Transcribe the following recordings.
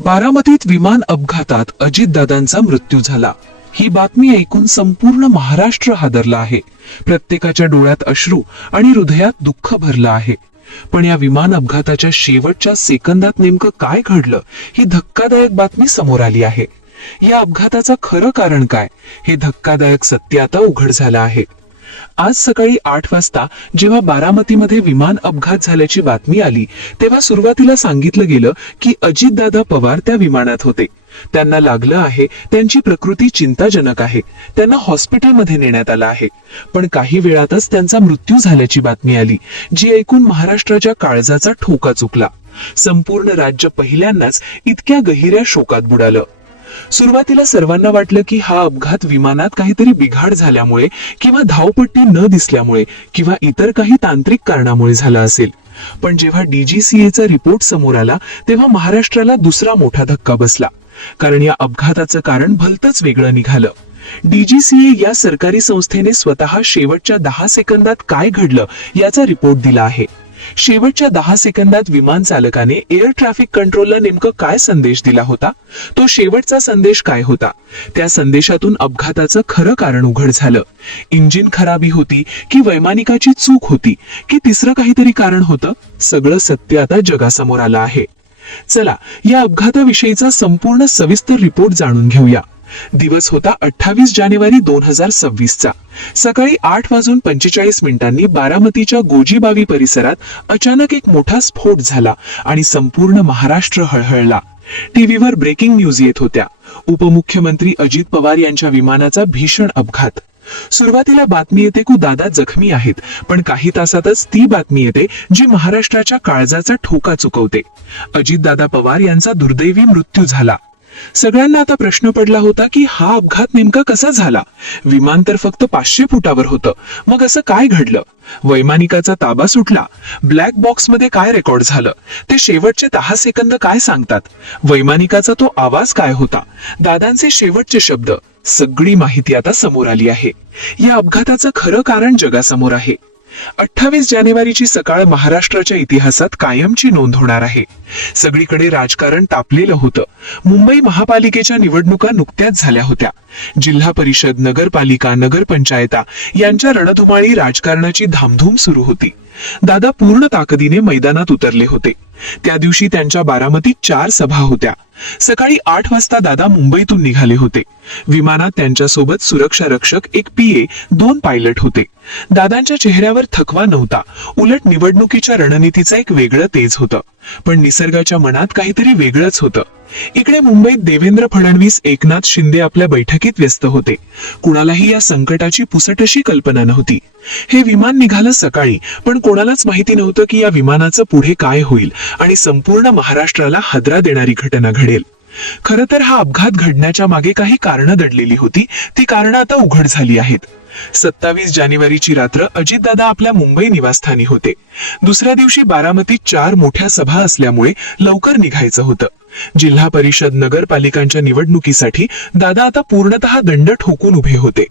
बारामतीत विमान अपघातात अजितदादांचा मृत्यू झाला. ही बातमी ऐकून संपूर्ण महाराष्ट्र हादरला आहे. प्रत्येकाच्या डोळ्यात अश्रू आणि हृदयात दुःख भरलं आहे. पण या विमान अपघाताच्या शेवटच्या सेकंदात नेमकं काय घडलं, ही धक्कादायक बातमी समोर आली आहे. या अपघाताचं खरं कारण काय, हे धक्कादायक सत्य आता उघड झालं आहे. आज सकाळी 8 वाजता जेव्हा बारामतीमध्ये विमान अपघात झाल्याची बातमी आली, तेव्हा सुरुवातीला सांगितलं गेलं की अजितदादा पवार त्या विमानात होते. त्यांना लागलं आहे, त्यांची प्रकृती चिंताजनक आहे, त्यांना हॉस्पिटलमध्ये नेण्यात आलं आहे. पण काही वेळातच त्यांचा मृत्यू झाल्याची बातमी आली, जी ऐकून महाराष्ट्राच्या काळजाचा ठोका चुकला. संपूर्ण राज्य पहिल्यांदाच इतक्या गहिऱ्या शोकात बुडालं. सुरुवातीला सर्वांना वाटलं की हा अपघात विमानात काहीतरी बिघाड झाल्यामुळे किंवा धावपट्टी न दिसल्यामुळे किंवा इतर काही तांत्रिक कारणामुळे झाला असेल. पण जेव्हा DGCAचा रिपोर्ट समोर आला, तेव्हा महाराष्ट्राला दुसरा मोठा धक्का बसला. कारण या अपघाताचं कारण भलतंच वेगळं निघालं. DGCA या सरकारी संस्थेने स्वतः शेवटच्या 10 सेकंदात काय घडलं याचा रिपोर्ट दिला आहे. शेवटच्या 10 सेकंदात विमान चालकाने एअर ट्रॅफिक कंट्रोलला नेमकं काय संदेश दिला होता, तो शेवटचा संदेश काय होता, त्या संदेशातून अपघाताचं खरं कारण उघड झालं. इंजिन खराबी होती की वैमानिकाची चूक होती की तिसरं काहीतरी कारण होतं, सगळं सत्य आता जगासमोर आलं आहे. चला या अपघाताविषयीचा संपूर्ण सविस्तर रिपोर्ट जाणून घेऊया. दिवस होता 28 जानेवारी 2026चा. सकाळी 8:45 बारामतीच्या गोजीबावी परिसरात अचानक एक मोठा स्फोट झाला आणि संपूर्ण महाराष्ट्र हळहळला. टीव्हीवर ब्रेकिंग न्यूज येत होत्या. उपमुख्यमंत्री अजित पवार यांच्या विमानाचा भीषण अपघात. सुरुवातीला बातमी येते की दादा जखमी आहेत, पण काही तासातच ती बातमी येते जी महाराष्ट्राच्या काळजाचा ठोका चुकवते. अजितदादा पवार यांचा दुर्दैवी मृत्यू झाला. सगळ्यांना आता प्रश्न पडला होता की हा अपघात नेमका कसा झाला. विमान तर फक्त 500 फुटावर होतं, मग असं काय घडलं. वैमानिकाचा ताबा सुटला. ब्लॅक बॉक्स मध्ये काय रेकॉर्ड झालं, ते शेवटचे 10 सेकंद काय सांगतात. वैमानिकाचा तो आवाज काय होता, दादांचे शेवटचे शब्द, सगळी माहिती आता समोर आली आहे. या अपघाताचं खरं कारण जगासमोर आहे. 28 जानेवारीची सकाळ महाराष्ट्राच्या इतिहासात कायमची नोंद होणार आहे. सगळीकडे राजकारण तापलेलं होतं. मुंबई महापालिकेच्या निवडणुका नुकत्याच झाल्या होत्या. जिल्हा परिषद, नगरपालिका, नगरपंचायता यांच्या रणधुमाळी राजकारणाची धामधूम सुरू होती. दादा पूर्ण ताकदीने मैदानात उतरले होते. त्या दिवशी त्यांच्या बारामतीत 4 सभा होत्या. सकाळी 8 वाजता दादा मुंबईतून निघाले होते. विमानात त्यांच्यासोबत सुरक्षा रक्षक, एक PA, 2 पायलट होते. दादांच्या चेहऱ्यावर थकवा नव्हता, उलट निवडणुकीच्या रणनीतीचं एक वेगळं तेज होतं. पण निसर्गाच्या मनात काहीतरी वेगळंच होतं. इकडे मुंबईत देवेंद्र फडणवीस, एकनाथ शिंदे आपल्या बैठकीत व्यस्त होते. कुणालाही या संकटाची पुसटशी कल्पना नव्हती. हे विमान निघालं सकाळी, पण कोणालाच माहिती नव्हतं की या विमानाचं पुढे काय होईल आणि संपूर्ण महाराष्ट्राला हादरा देणारी घटना घडेल. खरं तर हा अपघात घडण्याच्या मागे काही कारणं दडलेली होती. ती कारणं आता उघड झाली आहेत. 27 जानेवारीची रात्र अजितदादा आपल्या मुंबई निवासस्थानी होते. दुसऱ्या दिवशी बारामतीत 4 मोठ्या सभा असल्यामुळे लवकर निघायचं होतं. जिल्हा परिषद, नगरपालिकांच्या निवडणुकीसाठी दादा आता पूर्णतः दंड ठोकून उभे होते.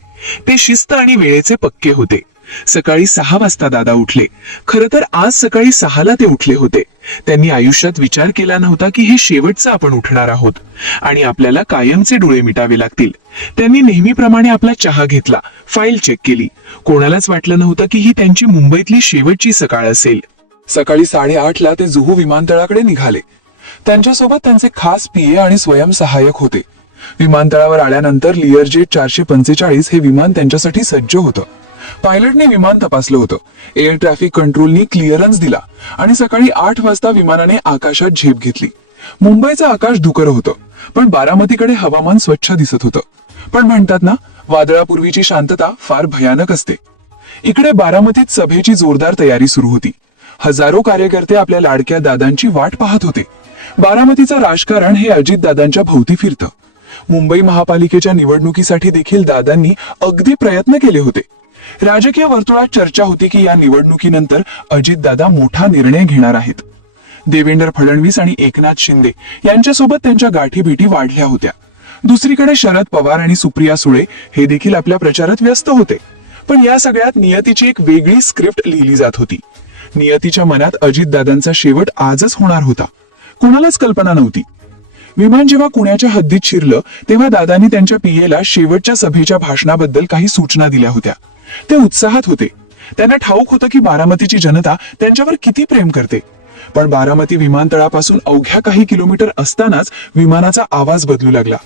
ते शिस्त आणि वेळेचे पक्के होते. सकाळी 6 वाजता दादा उठले. खरं तर आज सकाळी 6ला ते उठले होते. त्यांनी आयुष्यात विचार केला नव्हता की हे शेवटचं आपण उठणार आहोत आणि आपल्याला कायमचे डोळे मिटावे लागतील. त्यांनी नेहमीप्रमाणे आपला चहा घेतला, फाईल चेक केली. कोणालाच वाटलं नव्हतं की ही त्यांची मुंबईतली शेवटची सकाळ असेल. सकाळी 8:30ला ते जुहू विमानतळाकडे निघाले. त्यांच्यासोबत त्यांचे खास PA आणि स्वयंसहाय्यक होते. विमानतळावर आल्यानंतर लिअरजेट 445 हे विमान त्यांच्यासाठी सज्ज होतं. पायलटने विमान तपासलं होतं. एअर ट्रॅफिक कंट्रोलनी क्लिअरन्स दिला आणि सकाळी 8 वाजता विमानाने आकाशात झेप घेतली. मुंबईचं आकाश धुकर होतं, पण बारामतीकडे हवामान स्वच्छ दिसत होतं. पण म्हणतात ना, वादळापूर्वीची शांतता फार भयानक असते. इकडे बारामतीत सभेची जोरदार तयारी सुरू होती. हजारो कार्यकर्ते आपल्या लाडक्या दादांची वाट पाहत होते. बारामतीचं राजकारण हे अजितदादांच्या भोवती फिरतं. मुंबई महापालिकेच्या निवडणुकीसाठी देखील दादांनी अगदी प्रयत्न केले होते. राजकीय वर्तुळात चर्चा होती की या निवडणुकीनंतर अजितदादा मोठा निर्णय घेणार आहेत. देवेंद्र फडणवीस आणि एकनाथ शिंदे यांच्यासोबत त्यांच्या गाठीभेटी वाढल्या होत्या. दुसरीकडे शरद पवार आणि सुप्रिया सुळे हे देखील आपल्या प्रचारात व्यस्त होते. पण या सगळ्यात नियतीची एक वेगळी स्क्रिप्ट लिहिली जात होती. नियतीच्या मनात अजितदादांचा शेवट आजच होणार होता. कोणालाच कल्पना नव्हती. विमान जेव्हा पुण्याच्या हद्दीत शिरलं तेव्हा दादांनी त्यांच्या पीएला शेवटच्या सभेच्या भाषणाबद्दल काही सूचना दिल्या होत्या. ते उत्साहात होते. त्यांना ठाऊक होतं की बारामतीची जनता त्यांच्यावर किती प्रेम करते. पण बारामती विमानतळापासून अवघ्या काही किलोमीटर असतानाच विमानाचा आवाज बदलू लागला.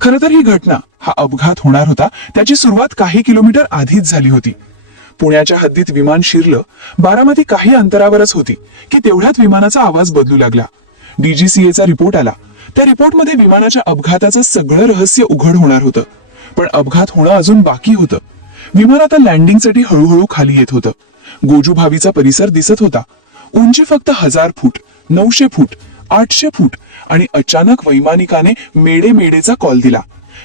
खरं तर ही घटना, हा अपघात होणार होता त्याची सुरुवात काही किलोमीटर आधीच झाली होती. पुण्याच्या हद्दीत विमान शिरलं. बारामती काही अंतरावरच होती की तेवढ्यात विमानाचा आवाज बदलू लागला. डीजीसीएचा रिपोर्ट आला. त्या रिपोर्टमध्ये विमानाच्या अपघाताचं सगळं रहस्य उघड होणार होतं. पण अपघात होणं अजून बाकी होतं. विमान आता लँडिंगसाठी हळूहळू खाली येत होतं. गोजूभावीचा परिसर दिसत होता. उंची फक्त 1000 फूट, 900 फूट, 800 फूट आणि अचानक वैमानिकाने मेडे मेडेचा कॉल दिला.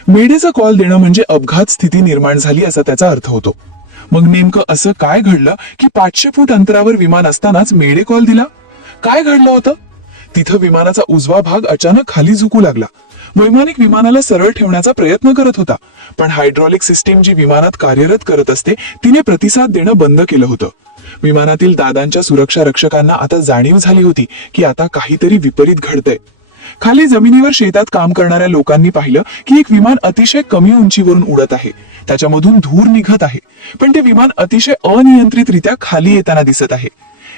मेडेचा कॉल देणं म्हणजे अपघात स्थिती निर्माण झाली असा त्याचा अर्थ होतो. मग नेमकं असं काय घडलं की 500 फूट अंतरावर विमान असतानाच मेडे कॉल दिला? काय घडलं होतं? तिथं विमानाचा उजवा भाग अचानक खाली झुकू लागला. वैमानिक विमानाला सरळ ठेवण्याचा प्रयत्न करत होता, पण हायड्रॉलिक सिस्टीम जी विमानात कार्यरत करत असते तिने प्रतिसाद देणं बंद केलं होतं. विमानातील दादांच्या सुरक्षा रक्षकांना आता जाणीव झाली होती की आता काहीतरी विपरीत घडतंय. खाली जमिनीवर शेतात काम करणाऱ्या लोकांनी पाहिलं की एक विमान अतिशय कमी उंचीवरून उडत आहे. त्याच्यामधून धूर निघत आहे, पण ते विमान अतिशय अनियंत्रितरित्या खाली येताना दिसत आहे.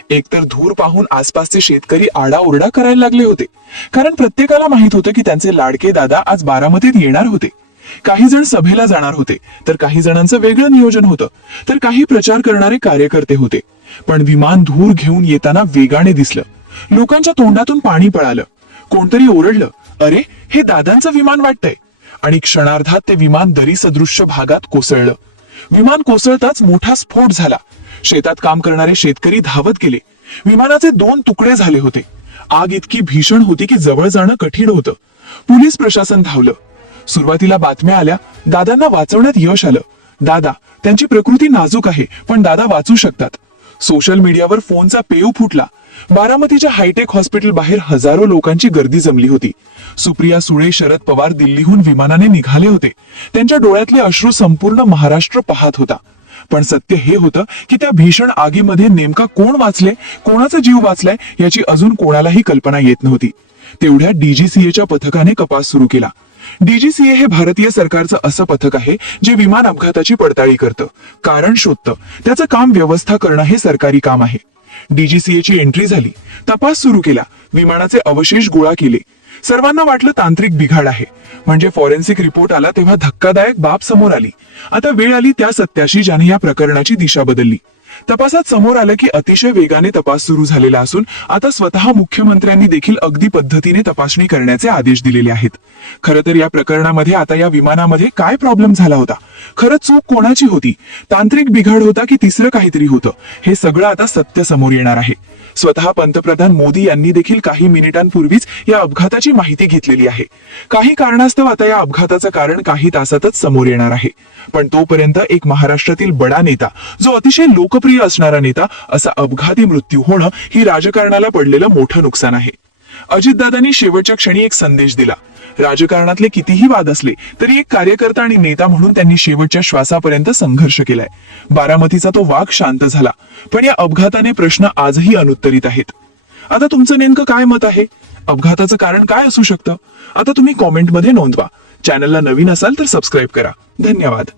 एकतर धूर पाहून आसपासचे शेतकरी आरडाओरडा करायला लागले होते, कारण प्रत्येकाला माहित होतं की त्यांचे लाडके दादा आज बारामतीत येणार होते. काही जण सभेला जाणार होते, तर काही जणांचं वेगळं नियोजन होतं, तर काही प्रचार करणारे कार्यकर्ते होते. पण विमान धूर घेऊन येताना वेगाने दिसलं. लोकांच्या तोंडातून पाणी पळालं. कोणतरी ओरडलं, अरे हे दादांचं विमान वाटतंय. आणि क्षणार्धात ते विमान दरी सदृश्य भागात कोसळलं. विमान कोसळताच मोठा स्फोट झाला. शेतात काम करणारे शेतकरी धावत गेले. विमानाचे 2 तुकडे झाले होते. आग इतकी भीषण होती की जवळ जाणं कठीण होतं. पोलीस प्रशासन धावलं. सुरुवातीला बातम्या आल्या, दादांना वाचवण्यात यश आलं. दादा, त्यांची प्रकृती नाजूक आहे, पण दादा वाचू शकतात. सोशल मीडियावर फोनचा पेव फुटला. बारामतीच्या हायटेक हॉस्पिटल बाहेर हजारो लोकांची गर्दी जमली होती. सुप्रिया सुळे, शरद पवार दिल्लीहून विमानाने निघाले होते. त्यांच्या डोळ्यातले अश्रू संपूर्ण महाराष्ट्र पाहत होता. पण सत्य हे होतं की त्या भीषण आगीमध्ये नेमका कोण वाचले, कोणाचा जीव वाचलाय याची अजून कोणालाही कल्पना येत नव्हती. तेवढ्या डीजीसीएच्या पथकाने तपास सुरू केला. डीजीसीए हे भारतीय सरकारचं असं पथक आहे जे विमान अपघाताची पडताळी करतं, कारण शोधतं. त्याचं काम व्यवस्था करणं हे सरकारी काम आहे. डीजीसीएची एंट्री झाली. तपास सुरू केला. विमानाचे अवशेष गोळा केले. सर्वांना वाटलं तांत्रिक बिघाड आहे. म्हणजे फॉरेन्सिक रिपोर्ट आला तेव्हा धक्कादायक बाब समोर आली. आता वेळ आली त्या सत्याशी ज्याने या प्रकरणाची दिशा बदलली. तपासात समोर आलं की अतिशय वेगाने तपास सुरू झालेला असून आता स्वतः मुख्यमंत्र्यांनी देखील अगदी पद्धतीने तपासणी करण्याचे आदेश दिलेले आहेत. खरं तर या प्रकरणामध्ये आता या विमानामध्ये काय प्रॉब्लेम झाला होता, खरं चूक कोणाची होती, तांत्रिक बिघाड होता की तिसरं काहीतरी होतं, हे सगळं आता सत्य समोर येणार आहे. स्वतः पंतप्रधान मोदी यांनी देखील काही मिनिटांपूर्वीच या अपघाताची माहिती घेतलेली आहे. काही कारणास्तव आता या अपघाताचं कारण काही तासातच समोर येणार आहे. पण तोपर्यंत एक महाराष्ट्रातील बडा नेता, जो अतिशय लोकप्रिय असणारा नेता, असा अपघाती मृत्यू होणं ही राजकारणाला पडलेलं मोठं नुकसान आहे. अजितदादांनी शेवटच्या क्षणी एक संदेश दिला. राजकारणातले कितीही वाद असले तरी एक कार्यकर्ता आणि नेता म्हणून त्यांनी शेवटच्या श्वासापर्यंत संघर्ष केलाय. बारामतीचा तो वाघ शांत झाला, पण या अपघाताने प्रश्न आजही अनुत्तरित आहेत. आता तुमचं नेमकं काय मत आहे? अपघाताचं कारण काय असू शकतं? आता तुम्ही कॉमेंटमध्ये नोंदवा. चॅनलला नवीन असाल तर सबस्क्राईब करा. धन्यवाद.